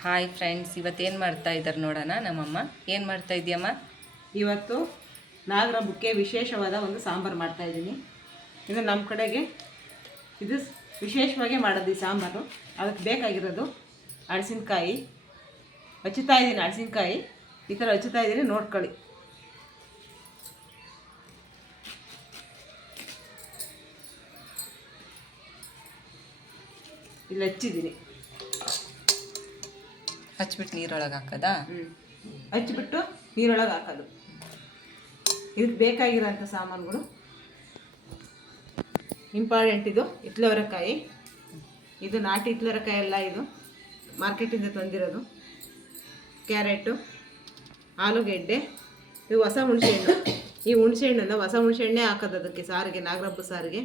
Hi friends ಇವತ್ತೇನು ಮಾಡ್ತಾ ಇದ್ದಾರೆ ನೋಡೋಣ ನಮ್ಮಮ್ಮ. ಏನು ಮಾಡ್ತಾ ಇದೆಯಮ್ಮ? ಇವತ್ತು ನಾಗರ ಬುಕ್ಕೆ ವಿಶೇಷವಾದ ಒಂದು ಸಾಂಬಾರು ಮಾಡ್ತಾ ಇದ್ದೀನಿ. ಇದು ನಮ್ಮ ಕಡೆಗೆ ಇದು ವಿಶೇಷವಾಗಿ ಮಾಡೋದು ಈ ಸಾಂಬಾರು. ಅದಕ್ಕೆ ಬೇಕಾಗಿರೋದು ಹಳಸಿನ್ಕಾಯಿ ಹಚ್ಚುತ್ತಾ ಇದ್ದೀನಿ ಹಳಸಿನ್ಕಾಯಿ ಈ ಥರ ಹಚ್ಚುತ್ತಾ ಇದ್ದೀನಿ ನೋಡ್ಕೊಳ್ಳಿ. ಇಲ್ಲಿ ಹಚ್ಚಿದ್ದೀನಿ. ಹಚ್ಬಿಟ್ಟು ನೀರೊಳಗೆ ಹಾಕದಾ? ಹಚ್ಬಿಟ್ಟು ನೀರೊಳಗೆ ಹಾಕೋದು. ಇದಕ್ಕೆ ಬೇಕಾಗಿರೋಂಥ ಸಾಮಾನುಗಳು. ಇಂಪಾರ್ಟೆಂಟ್ ಇದು ಹಿತ್ಲವರೆಕಾಯಿ ಇದು ನಾಟಿ ಹಿತ್ಲವರೆಕಾಯಿ ಅಲ್ಲ ಇದು. ಮಾರ್ಕೆಟಿಂದ ತಂದಿರೋದು. ಕ್ಯಾರೆಟು, ಆಲೂಗೆಡ್ಡೆ, ಇದು ಹೊಸ ಹುಣಸೆಹಣ್ಣು. ಈ ಹುಣಸೆಹಣ್ಣನ್ನು ಹೊಸ ಹುಣಸೆಹಣ್ಣೆ ಹಾಕೋದು ಅದಕ್ಕೆ ಸಾರಿಗೆ ನಾಗರಬ್ಬ ಸಾರಿಗೆ.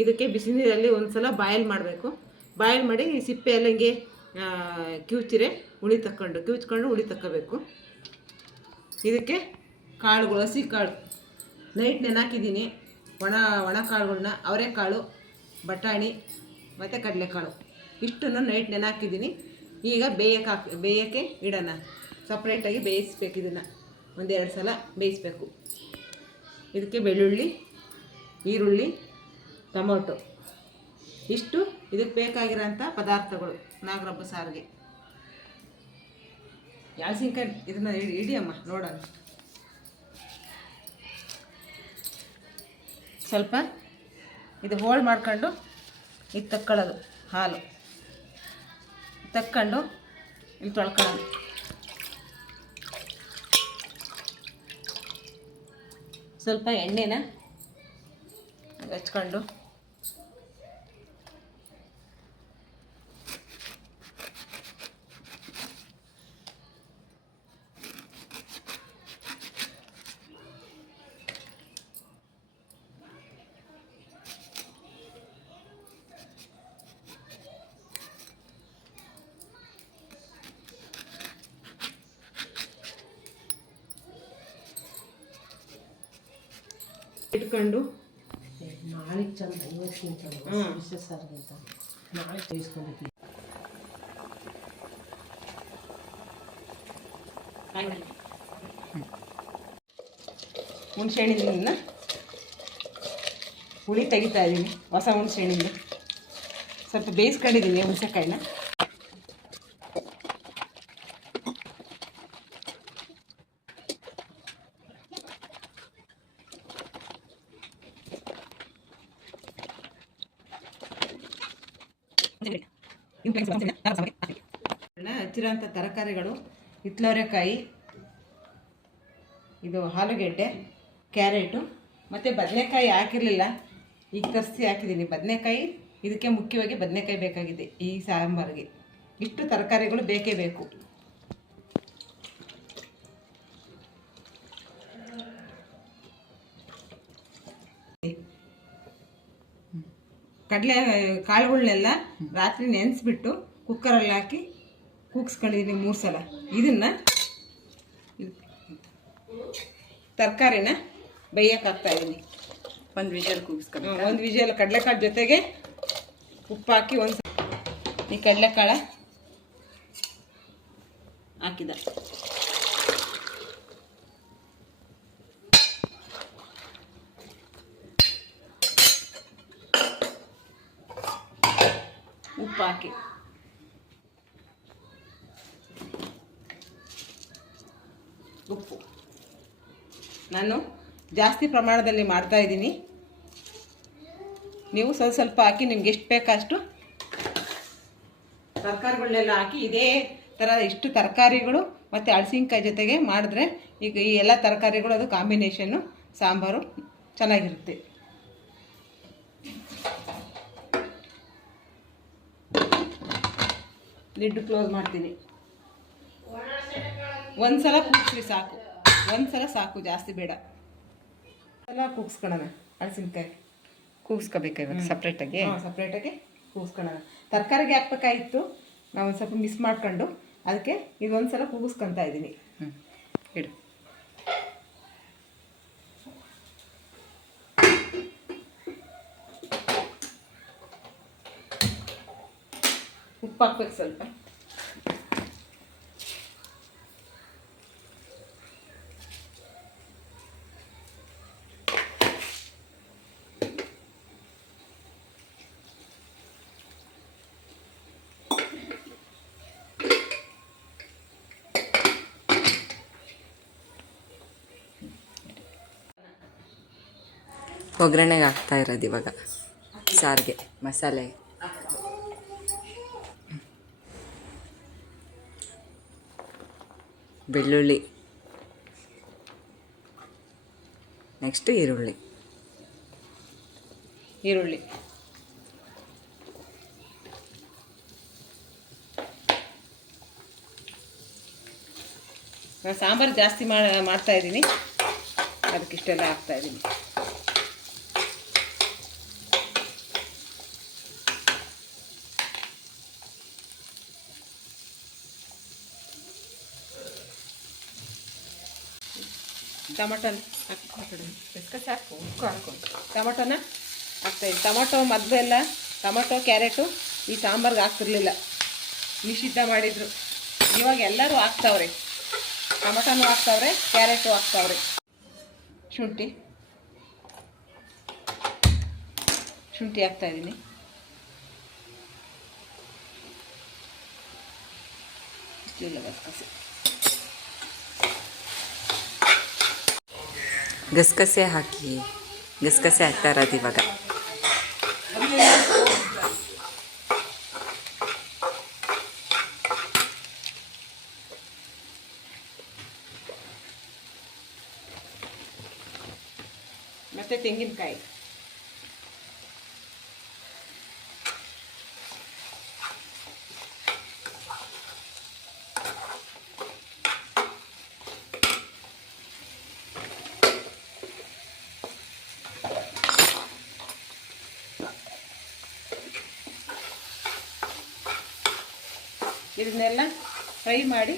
ಇದಕ್ಕೆ ಬಿಸಿ ನೀರಲ್ಲಿ ಒಂದು ಸಲ ಬಾಯಲ್ ಮಾಡಬೇಕು. ಬಾಯಲ್ ಮಾಡಿ ಸಿಪ್ಪೆ ಎಲ್ಲ ಕಿವುಚಿರೆ ಹುಳಿ ತಕ್ಕೊಂಡು, ಕಿವುಚ್ಕೊಂಡು ಹುಳಿ ತಕ್ಕೋಬೇಕು. ಇದಕ್ಕೆ ಕಾಳುಗಳು, ಹಸಿ ಕಾಳು. ನೈಟ್ ನೆನಾಕಿದ್ದೀನಿ ಒಣ ಒಣ ಕಾಳುಗಳನ್ನ ಅವರೆಕಾಳು, ಬಟಾಣಿ, ಮತ್ತು ಕಡಲೆಕಾಳು. ಇಷ್ಟನ್ನು ನೈಟ್ ನೆನಾಕಿದ್ದೀನಿ ಈಗ ಬೇಯಕ್ಕೆ ಹಾಕಿ, ಬೇಯೋಕ್ಕೆ ಇಡೋಣ. ಸಪ್ರೇಟಾಗಿ ಬೇಯಿಸ್ಬೇಕು ಇದನ್ನು. ಒಂದೆರಡು ಸಲ ಬೇಯಿಸ್ಬೇಕು. ಇದಕ್ಕೆ ಬೆಳ್ಳುಳ್ಳಿ, ಈರುಳ್ಳಿ, ಟೊಮೊಟೊ. ಇಷ್ಟು ಇದಕ್ಕೆ ಬೇಕಾಗಿರೋಂಥ ಪದಾರ್ಥಗಳು. ನಾಗರಬ್ಬ ಸಾರಿಗೆ. ಯಾಳ್ಸಿನ್ಕಾಯಿ ಇದನ್ನ ಇಡಿ, ಇಡಿಯಮ್ಮ, ನೋಡೋಣ. ಸ್ವಲ್ಪ ಇದು ಹೋಳು ಮಾಡ್ಕೊಂಡು ಇದು ತಕ್ಕೊಳ್ಳೋದು, ಹಾಲು. ತಕ್ಕೊಂಡು ಇಲ್ಲಿ ತೊಳ್ಕೊಳ್ಳೋದು. ಸ್ವಲ್ಪ ಎಣ್ಣೆನ ಹಚ್ಕೊಂಡು ಇಟ್ಕೊಂಡು? ನಾಳೆ ಚಂದ ಇವತ್ತಿಗಿಂತ. ವಿಶೇಷ ಅಂತ. ನಾಳೆ ತೆಗಿಸ್ಕೊಂಡಿದ್ದೀವಿ ಹುಣಸೆಹಣ್ಣಿನ ಹುಳಿ ತೆಗಿತಾ ಇದ್ದೀನಿ ಹೊಸ ಹುಣಸೆಹಣ್ಣಿಂದ ಸ್ವಲ್ಪ ಬೇಯಿಸ್ಕೊಂಡಿದ್ದೀನಿ ಹುಣಸೆಕಾಯಿನ. ಹಚ್ಚಿರೋಂಥ ತರಕಾರಿಗಳು ಹಿತ್ಲವರೆಕಾಯಿ ಇದು ಆಲೂಗೆಡ್ಡೆ, ಕ್ಯಾರೆಟು, ಮತ್ತು ಬದನೆಕಾಯಿ ಹಾಕಿರಲಿಲ್ಲ, ಈಗ ತರಿಸಿ ಹಾಕಿದ್ದೀನಿ. ಬದನೆಕಾಯಿ, ಇದಕ್ಕೆ ಮುಖ್ಯವಾಗಿ ಬದನೆಕಾಯಿ ಬೇಕಾಗಿದೆ ಈ ಸಾಂಬಾರಿಗೆ. ಇಷ್ಟು ತರಕಾರಿಗಳು ಬೇಕೇ ಬೇಕು. ಕಡಲೆ ಕಾಳುಗಳನ್ನೆಲ್ಲ ರಾತ್ರಿ ನೆನೆಸ್ಬಿಟ್ಟು ಕುಕ್ಕರಲ್ಲಿ ಹಾಕಿ ಕೂಗ್ಸ್ಕೊಂಡಿದ್ದೀನಿ ಮೂರು ಸಲ. ಇದನ್ನು ತರಕಾರಿನ ಇದ್ದೀನಿ ಒಂದು ವಿಜಲ್ ಕೂಗಿಸ್ಕೊಂಡು ಒಂದು ವಿಜಲ್ ಕಡಲೆಕಾಳು ಜೊತೆಗೆ ಉಪ್ಪು ಹಾಕಿ ಒಂದು ಈ ಕಡಲೆಕಾಳ ಹಾಕಿದ. ಉಪ್ಪು ಹಾಕಿ. ಉಪ್ಪು. ನಾನು ಜಾಸ್ತಿ ಪ್ರಮಾಣದಲ್ಲಿ ಮಾಡ್ತಾ ಇದ್ದೀನಿ. ನೀವು ಸ್ವಲ್ಪ ಸ್ವಲ್ಪ ಹಾಕಿ ನಿಮ್ಗೆ ಎಷ್ಟು ಬೇಕಷ್ಟು ತರಕಾರಿಗಳನ್ನೆಲ್ಲ ಹಾಕಿ, ಇದೇ ಥರ ಇಷ್ಟು ತರಕಾರಿಗಳು ಮತ್ತು ಹಳಸಿನಕಾಯಿ ಜೊತೆಗೆ ಮಾಡಿದ್ರೆ ಈಗ ಈ ಎಲ್ಲ ತರಕಾರಿಗಳು ಅದು ಕಾಂಬಿನೇಷನ್ನು ಸಾಂಬಾರು ಚೆನ್ನಾಗಿರುತ್ತೆ. ಲಿಡ್ ಕ್ಲೋಸ್ ಮಾಡ್ತೀನಿ. ಒಂದ್ಸಲ ಕೂಗ್ಸ್ರಿ ಸಾಕು. ಒಂದ್ಸಲ ಸಾಕು ಜಾಸ್ತಿ ಬೇಡ. ಸಲ ಕೂಗಿಸ್ಕೊಳ್ಳೋಣ ಹಳಸಿನ್ಕಾಯಿ ಕೂಗಿಸ್ಕೋಬೇಕು ಇವಾಗ ಸಪ್ರೇಟಾಗಿ ಹಾಂ ಸಪ್ರೇಟಾಗಿ ಕೂಗಿಸ್ಕೊಳ್ಳೋಣ ತರಕಾರಿಗೆ ಹಾಕ್ಬೇಕಾಗಿತ್ತು. ನಾವು ಒಂದು ಸ್ವಲ್ಪ ಮಿಸ್ ಮಾಡ್ಕೊಂಡು ಅದಕ್ಕೆ ಇದು ಸಲ ಕೂಗಿಸ್ಕೊತಾ ಇದ್ದೀನಿ ಹ್ಞೂ ಇಡು. ಉಪ್ಪು ಹಾಕ್ಬೇಕು ಸ್ವಲ್ಪ. ಒಗ್ಗರಣೆಗೆ ಹಾಕ್ತಾ ಇರೋದು ಇವಾಗ. ಸಾರಿಗೆ, ಮಸಾಲೆ. ಬೆಳ್ಳುಳ್ಳಿ. ನೆಕ್ಸ್ಟ್ ಈರುಳ್ಳಿ. ಈರುಳ್ಳಿ. ನಾನು ಸಾಂಬಾರು ಜಾಸ್ತಿ ಮಾಡ್ತಾ ಇದ್ದೀನಿ. ಅದಕ್ಕಿಷ್ಟೆಲ್ಲ ಹಾಕ್ತಾ ಇದ್ದೀನಿ ಟೊಮಟೊ ಸಾಕು ಇದ್ದೀನಿ ಟಮಟೊ ಟೊಮಟೊನ ಹಾಕ್ತಾಯಿದ್ದೀನಿ. ಟೊಮಟೊ ಕ್ಯಾರೆಟು, ಈ ಸಾಂಬಾರ್ಗೆ ಹಾಕ್ತಿರ್ಲಿಲ್ಲ. ನಿಷಿದ್ಧ ಮಾಡಿದರು. ಇವಾಗ ಎಲ್ಲರೂ ಹಾಕ್ತಾವ್ರೆ. ಟೊಮಟೊನೂ ಹಾಕ್ತಾವ್ರೆ, ಕ್ಯಾರೆಟು ಹಾಕ್ತಾವ್ರೆ. ಶುಂಠಿ. ಶುಂಠಿ ಹಾಕ್ತಾಯಿದ್ದೀನಿ. ಇಷ್ಟಿಲ್ಲ ಗಸಗಸೆ ಗಸಗಸೆ ಹಾಕಿ ಗಸಗಸೆ ಹಾಕ್ತಾ ಇರೋದು ಇವಾಗ. ಮತ್ತು ತೆಂಗಿನಕಾಯಿ. ಇದನ್ನೆಲ್ಲ ಫ್ರೈ ಮಾಡಿ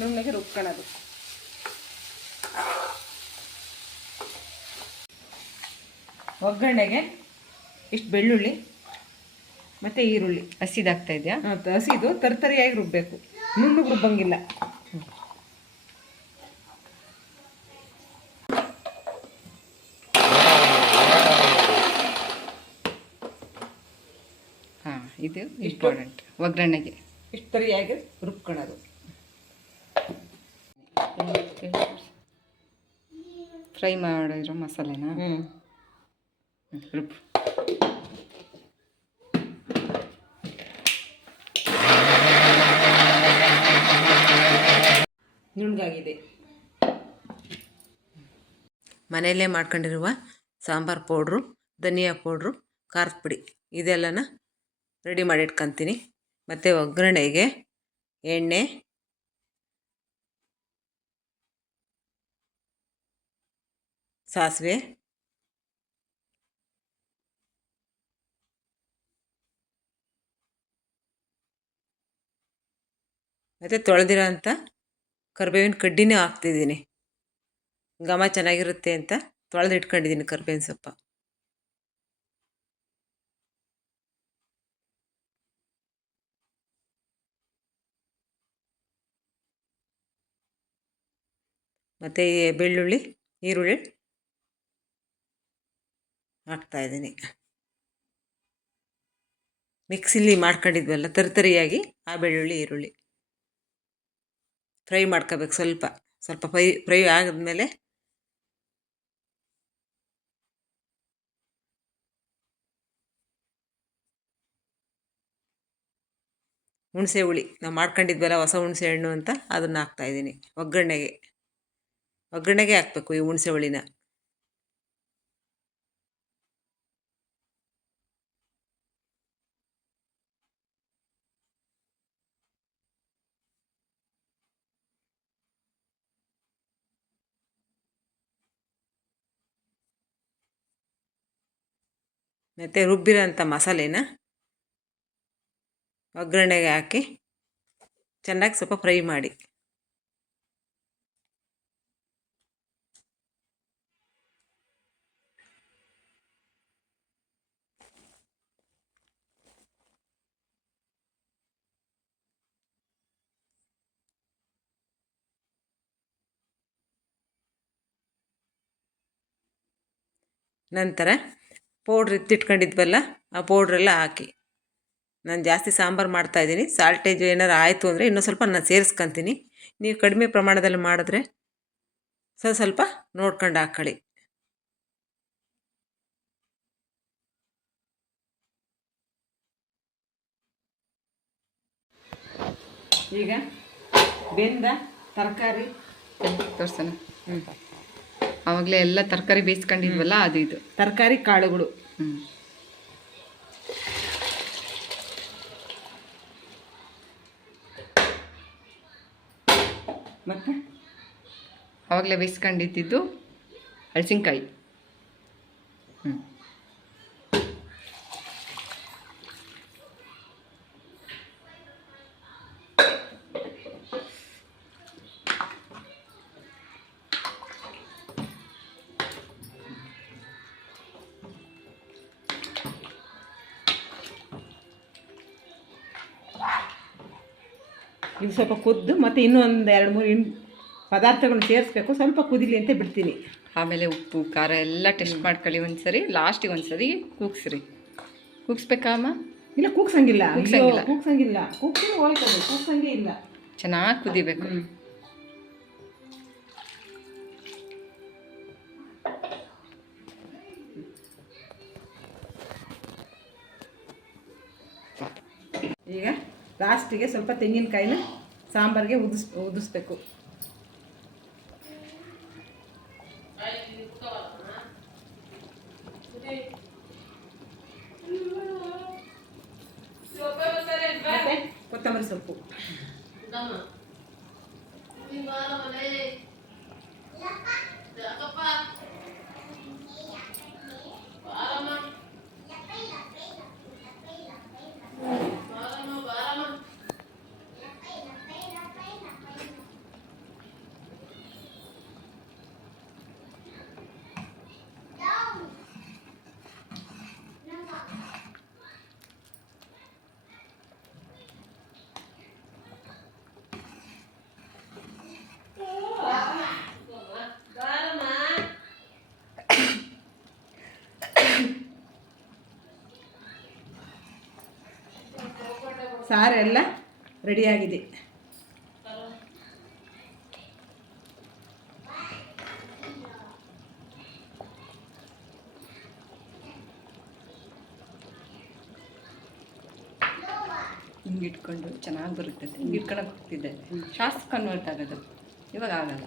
ನುಣ್ಣಗೆ ರುಬ್ಕೊಳ್ಳೋದು ಒಗ್ಗರಣೆಗೆ ಇಷ್ಟು ಬೆಳ್ಳುಳ್ಳಿ ಮತ್ತು ಈರುಳ್ಳಿ. ಹಸಿದಾಗ್ತಾ ಇದೆಯಾ? ಮತ್ತು ಹಸಿದು ತರತರಿಯಾಗಿ ರುಬ್ಬಬೇಕು ನುಣ್ಣಗೆ ರುಬ್ಬಂಗಿಲ್ಲ ಹಾಂ ಇದು ಇಂಪಾರ್ಟೆಂಟ್ ಒಗ್ಗರಣೆಗೆ. ಇಷ್ಟು ತರಿಯಾಗಿ ರುಬ್ಕೊಳ್ಳೋದು ಫ್ರೈ ಮಾಡಿರೋ ಮಸಾಲೆನ? ರುಬ್. ನುಣ್ಗಾಗಿದೆ ನುಣ್ಣಗಾಗಿದೆ. ಮನೆಯಲ್ಲೇ ಮಾಡ್ಕೊಂಡಿರುವ ಸಾಂಬಾರು ಪೌಡ್ರು ಧನಿಯಾ ಪೌಡ್ರು ಖಾರದ ಪುಡಿ ಇದೆಲ್ಲನ ರೆಡಿ ಮಾಡಿ ಇಟ್ಕೊತೀನಿ ಮತ್ತು ಒಗ್ಗರಣೆಗೆ ಎಣ್ಣೆ, ಸಾಸಿವೆ, ಮತ್ತು ತೊಳೆದಿರೋ ಅಂಥ ಕರಿಬೇವಿನ ಕಡ್ಡಿನೇ ಹಾಕ್ತಿದ್ದೀನಿ. ಘಮ ಚೆನ್ನಾಗಿರುತ್ತೆ ಅಂತ ತೊಳೆದು ಇಟ್ಕೊಂಡಿದ್ದೀನಿ ಕರ್ಬೇವಿನ ಸೊಪ್ಪು. ಮತ್ತು ಬೆಳ್ಳುಳ್ಳಿ, ಈರುಳ್ಳಿ ಹಾಕ್ತಾಯಿದ್ದೀನಿ ಮಿಕ್ಸಿಲಿ ಮಾಡ್ಕೊಂಡಿದ್ವಲ್ಲ ತರಿತರಿಯಾಗಿ ಆ ಬೆಳ್ಳುಳ್ಳಿ, ಈರುಳ್ಳಿ. ಫ್ರೈ ಮಾಡ್ಕೋಬೇಕು ಸ್ವಲ್ಪ ಸ್ವಲ್ಪ ಫ್ರೈ ಫ್ರೈ ಆದಮೇಲೆ ಹುಣಸೆ ಹುಳಿ. ನಾವು ಮಾಡ್ಕೊಂಡಿದ್ವಲ್ಲ ಹೊಸ ಹುಣಸೆ ಹಣ್ಣು ಅಂತ ಅದನ್ನು ಹಾಕ್ತಾಯಿದ್ದೀನಿ ಒಗ್ಗರಣೆಗೆ. ಒಗ್ಗರಣೆಗೆ ಹಾಕ್ಬೇಕು ಈ ಹುಣಸೆ ಹುಳಿನ. ಮತ್ತು ರುಬ್ಬಿರೋಂಥ ಮಸಾಲೆನ ಒಗ್ಗರಣೆಗೆ ಹಾಕಿ ಚೆನ್ನಾಗಿ ಸ್ವಲ್ಪ ಫ್ರೈ ಮಾಡಿ. ನಂತರ ಪೌಡ್ರ್ ಎತ್ತಿಟ್ಕೊಂಡಿದ್ವಲ್ಲ ಆ ಪೌಡ್ರೆಲ್ಲ ಹಾಕಿ. ನಾನು ಜಾಸ್ತಿ ಸಾಂಬಾರು ಮಾಡ್ತಾಯಿದ್ದೀನಿ ಸಾಲ್ಟೇಜ್ ಏನಾರು ಆಯಿತು ಅಂದರೆ ಇನ್ನೂ ಸ್ವಲ್ಪ ನಾನು ಸೇರಿಸ್ಕೊತೀನಿ. ನೀವು ಕಡಿಮೆ ಪ್ರಮಾಣದಲ್ಲಿ ಮಾಡಿದ್ರೆ ಸ್ವಲ್ಪ ಸ್ವಲ್ಪ ನೋಡ್ಕೊಂಡು ಹಾಕ್ಕೊಳ್ಳಿ ಈಗ ಬೆಂದ ತರಕಾರಿ ತೋರಿಸ್ತಾನೆ ಹ್ಞೂ ಆವಾಗಲೇ ಎಲ್ಲ ತರಕಾರಿ ಬೇಯಿಸ್ಕೊಂಡಿದ್ವಲ್ಲ ಅದು ಇದು. ತರಕಾರಿ ಕಾಳುಗಳು. ಹ್ಞೂ ಅವಾಗಲೇ ಆವಾಗಲೇ ಬೇಯಿಸ್ಕೊಂಡಿದ್ದು ಹಳಸಿನ್ಕಾಯಿ. ಹ್ಞೂ ಇದು ಸ್ವಲ್ಪ ಕುದ್ದು ಮತ್ತು ಇನ್ನೊಂದು ಒಂದು ಎರಡು ಮೂರು ಇನ್ ಪದಾರ್ಥಗಳನ್ನ ಸೇರಿಸ್ಬೇಕು. ಸ್ವಲ್ಪ ಕುದಿಲಿ ಅಂತ ಬಿಡ್ತೀನಿ. ಆಮೇಲೆ ಉಪ್ಪು ಖಾರ ಎಲ್ಲ ಟೆಸ್ಟ್ ಮಾಡ್ಕೊಳ್ಳಿ ಒಂದ್ಸರಿ. ಲಾಸ್ಟಿಗೆ ಒಂದ್ಸರಿ ಕೂಗ್ಸ್ರಿ. ಕೂಗ್ಸ್ಬೇಕಾ ಅಮ್ಮ? ಇಲ್ಲ ಕೂಗ್ಸಂಗಿಲ್ಲ. ಕೂಗ್ಸಂಗಿಲ್ಲ. ಕೂಗ್ಸಂಗಿಲ್ಲ. ಕೂಗ್ಸಿದ್ರೆ ಹೋಯ್ತದೆ ಕೂಗ್ಸಂಗೇ ಇಲ್ಲ. ಚೆನ್ನಾಗಿ ಕುದಿಬೇಕು. ಲಾಸ್ಟಿಗೆ ಸ್ವಲ್ಪ ತೆಂಗಿನಕಾಯಿನ ಸಾಂಬಾರಿಗೆ ಉದಿಸ್ ಉದಿಸ್ಬೇಕು. ಕೊತ್ತಂಬರಿ ಸೊಪ್ಪು. ಸಾರೆಲ್ಲ ರೆಡಿಯಾಗಿದೆ ಹಿಂಗಿಟ್ಕೊಂಡು ಚೆನ್ನಾಗಿ ಬರುತ್ತೆ. ಹಿಂಗೆ ಇಟ್ಕೊಳಕ್ಕೆ ಹೋಗ್ತಿದ್ದೆ. ಶಾಸ್ತ್ರ ಕನ್ವರ್ಟ್ ಆಗೋದು. ಇವಾಗ ಆಗಲ್ಲ.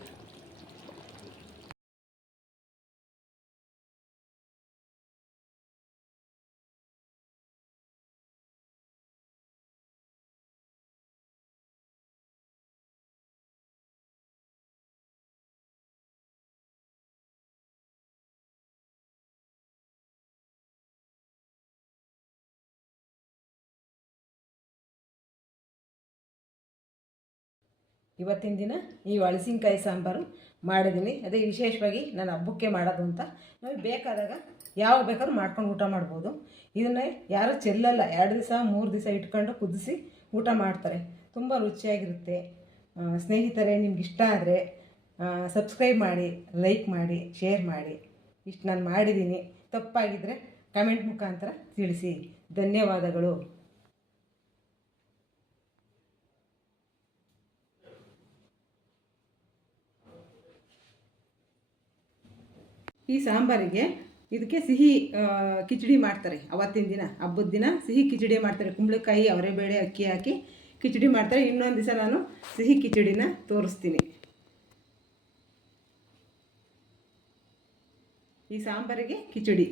ಇವತ್ತಿನ ದಿನ ಈ ಹಳಸಿನ್ಕಾಯಿ ಸಾಂಬಾರು ಮಾಡಿದ್ದೀನಿ. ಅದೇ ವಿಶೇಷವಾಗಿ ನಾನು ಹಬ್ಬಕ್ಕೆ ಮಾಡೋದು ಅಂತ. ನಾವು ಬೇಕಾದಾಗ ಯಾವ ಬೇಕಾದ್ರೂ ಮಾಡ್ಕೊಂಡು ಊಟ ಮಾಡ್ಬೋದು. ಇದನ್ನು ಯಾರೂ ಚೆಲ್ಲಲ್ಲ. ಎರಡು ದಿವಸ, ಮೂರು ದಿವಸ ಇಟ್ಕೊಂಡು ಕುದಿಸಿ ಊಟ ಮಾಡ್ತಾರೆ. ತುಂಬ ರುಚಿಯಾಗಿರುತ್ತೆ. ಸ್ನೇಹಿತರೆ, ನಿಮ್ಗೆ ಇಷ್ಟ ಆದರೆ ಸಬ್ಸ್ಕ್ರೈಬ್ ಮಾಡಿ ಲೈಕ್ ಮಾಡಿ ಶೇರ್ ಮಾಡಿ. ಇಷ್ಟು ನಾನು ಮಾಡಿದ್ದೀನಿ. ತಪ್ಪಾಗಿದ್ದರೆ ಕಮೆಂಟ್ ಮುಖಾಂತರ ತಿಳಿಸಿ. ಧನ್ಯವಾದಗಳು. ಈ ಸಾಂಬಾರಿಗೆ ಇದಕ್ಕೆ ಸಿಹಿ ಕಿಚಡಿ ಮಾಡ್ತಾರೆ. ಅವತ್ತಿನ ದಿನ, ಹಬ್ಬದ ದಿನ ಸಿಹಿ ಕಿಚಡಿ ಮಾಡ್ತಾರೆ. ಕುಂಬಳಕಾಯಿ, ಅವರೆಬೇಳೆ, ಅಕ್ಕಿ ಹಾಕಿ ಕಿಚಡಿ ಮಾಡ್ತಾರೆ. ಇನ್ನೊಂದು ದಿವಸ ನಾನು ಸಿಹಿ ಕಿಚಡಿನ ತೋರಿಸ್ತೀನಿ. ಈ ಸಾಂಬಾರಿಗೆ ಕಿಚಡಿ.